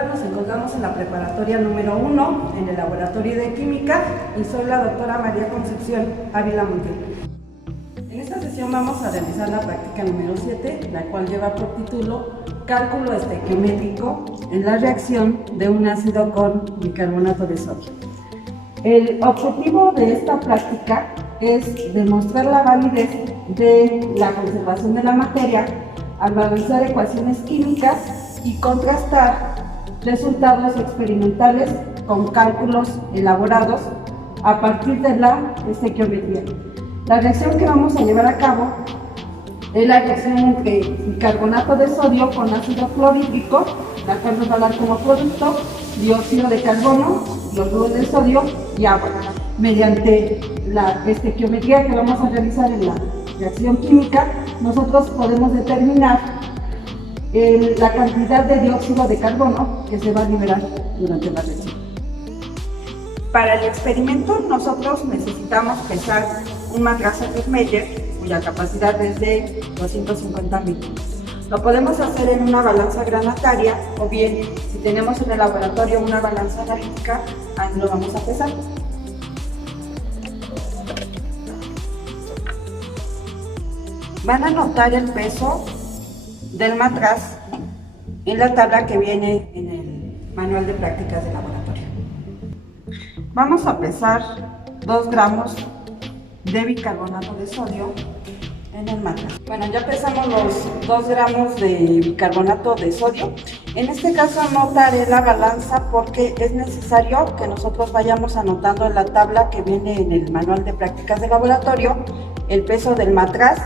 Ahora nos encontramos en la preparatoria número 1, en el laboratorio de química, y soy la doctora María Concepción Ávila Montiel. En esta sesión vamos a realizar la práctica número 7, la cual lleva por título Cálculo estequiométrico en la reacción de un ácido con bicarbonato de sodio. El objetivo de esta práctica es demostrar la validez de la conservación de la materia al realizar ecuaciones químicas y contrastar resultados experimentales con cálculos elaborados a partir de la estequiometría. La reacción que vamos a llevar a cabo es la reacción entre bicarbonato de sodio con ácido clorhídrico, la cual nos va a dar como producto dióxido de carbono, cloruro de sodio y agua. Mediante la estequiometría que vamos a realizar en la reacción química, nosotros podemos determinar la cantidad de dióxido de carbono que se va a liberar durante la reacción. Para el experimento nosotros necesitamos pesar un matraz Erlenmeyer cuya capacidad es de 250 mililitros. Lo podemos hacer en una balanza granataria o bien, si tenemos en el laboratorio una balanza analítica, ahí lo vamos a pesar. Van a notar el peso del matraz en la tabla que viene en el manual de prácticas de laboratorio. Vamos a pesar 2 gramos de bicarbonato de sodio en el matraz. Bueno, ya pesamos los 2 gramos de bicarbonato de sodio. En este caso anotaré la balanza porque es necesario que nosotros vayamos anotando en la tabla que viene en el manual de prácticas de laboratorio el peso del matraz.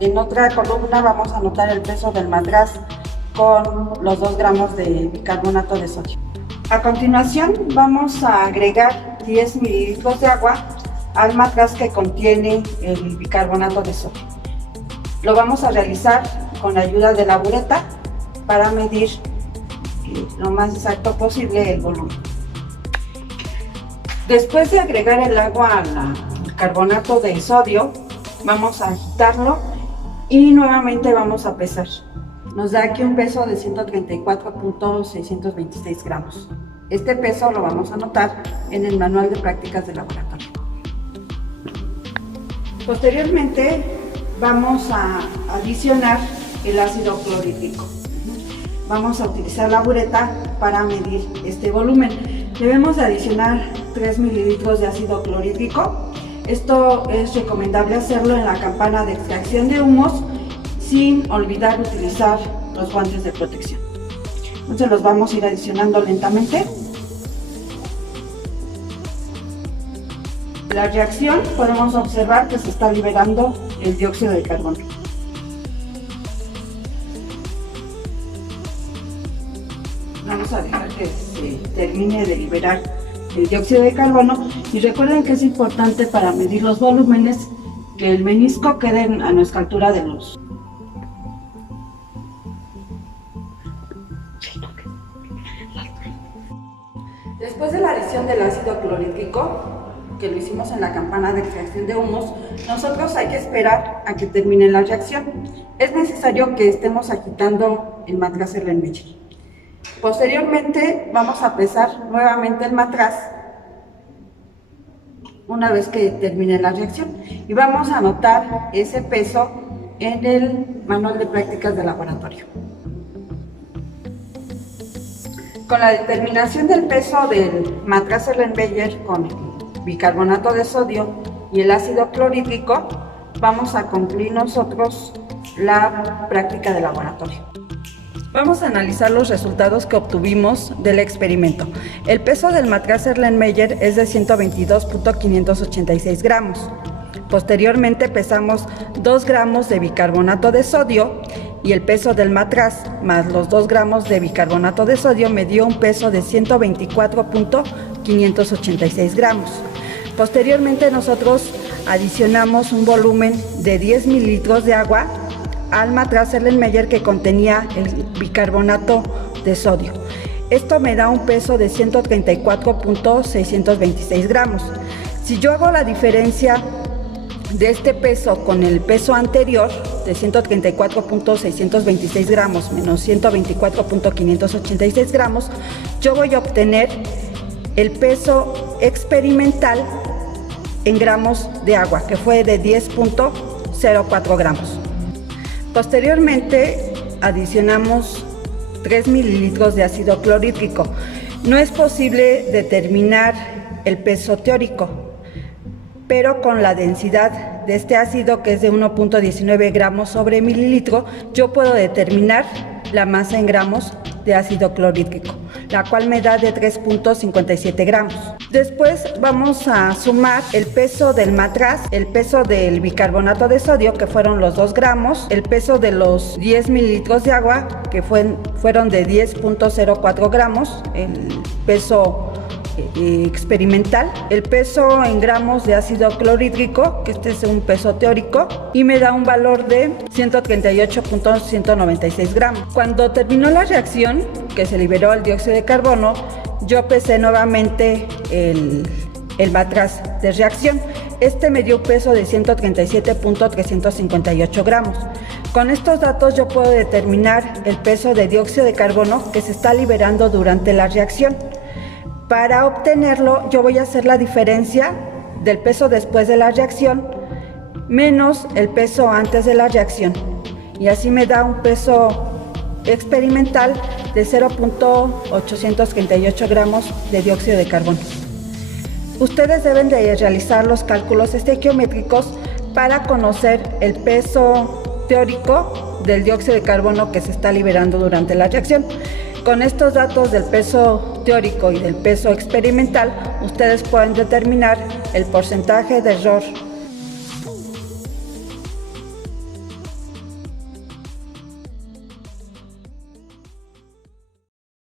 En otra columna vamos a anotar el peso del matraz con los 2 gramos de bicarbonato de sodio. A continuación vamos a agregar 10 mililitros de agua al matraz que contiene el bicarbonato de sodio. Lo vamos a realizar con la ayuda de la bureta para medir lo más exacto posible el volumen. Después de agregar el agua al bicarbonato de sodio, vamos a agitarlo y nuevamente vamos a pesar. Nos da aquí un peso de 134.626 gramos. Este peso lo vamos a anotar en el manual de prácticas de laboratorio. Posteriormente vamos a adicionar el ácido clorhídrico. Vamos a utilizar la bureta para medir este volumen. Debemos de adicionar 3 mililitros de ácido clorhídrico. Esto es recomendable hacerlo en la campana de extracción de humos sin olvidar utilizar los guantes de protección. Entonces los vamos a ir adicionando lentamente. La reacción podemos observar que se está liberando el dióxido de carbono. Vamos a dejar que se termine de liberar el dióxido de carbono y recuerden que es importante para medir los volúmenes que el menisco quede a nuestra altura de luz. Después de la adición del ácido clorhídrico, que lo hicimos en la campana de extracción de humos, nosotros hay que esperar a que termine la reacción. Es necesario que estemos agitando el matraz Erlenmeyer. Posteriormente vamos a pesar nuevamente el matraz una vez que termine la reacción y vamos a anotar ese peso en el manual de prácticas de laboratorio. Con la determinación del peso del matraz Erlenmeyer con el bicarbonato de sodio y el ácido clorhídrico, vamos a concluir nosotros la práctica de laboratorio. Vamos a analizar los resultados que obtuvimos del experimento. El peso del matraz Erlenmeyer es de 122.586 gramos. Posteriormente pesamos 2 gramos de bicarbonato de sodio y el peso del matraz más los 2 gramos de bicarbonato de sodio me dio un peso de 124.586 gramos. Posteriormente nosotros adicionamos un volumen de 10 mililitros de agua al matraz Erlenmeyer que contenía el bicarbonato de sodio. Esto me da un peso de 134.626 gramos. Si yo hago la diferencia de este peso con el peso anterior, de 134.626 gramos menos 124.586 gramos, yo voy a obtener el peso experimental en gramos de agua, que fue de 10.04 gramos. Posteriormente adicionamos 3 mililitros de ácido clorhídrico. No es posible determinar el peso teórico, pero con la densidad de este ácido, que es de 1.19 gramos sobre mililitro, yo puedo determinar la masa en gramos de ácido clorhídrico, la cual me da de 3.57 gramos. Después vamos a sumar el peso del matraz, el peso del bicarbonato de sodio, que fueron los 2 gramos, el peso de los 10 mililitros de agua, que fueron de 10.04 gramos, el peso experimental, el peso en gramos de ácido clorhídrico, que este es un peso teórico, y me da un valor de 138.196 gramos. Cuando terminó la reacción, que se liberó el dióxido de carbono, yo pesé nuevamente el matraz de reacción. Este me dio un peso de 137.358 gramos. Con estos datos yo puedo determinar el peso de dióxido de carbono que se está liberando durante la reacción. Para obtenerlo, yo voy a hacer la diferencia del peso después de la reacción menos el peso antes de la reacción. Y así me da un peso experimental de 0.838 gramos de dióxido de carbono. Ustedes deben de realizar los cálculos estequiométricos para conocer el peso teórico del dióxido de carbono que se está liberando durante la reacción. Con estos datos del peso teórico y del peso experimental, ustedes pueden determinar el porcentaje de error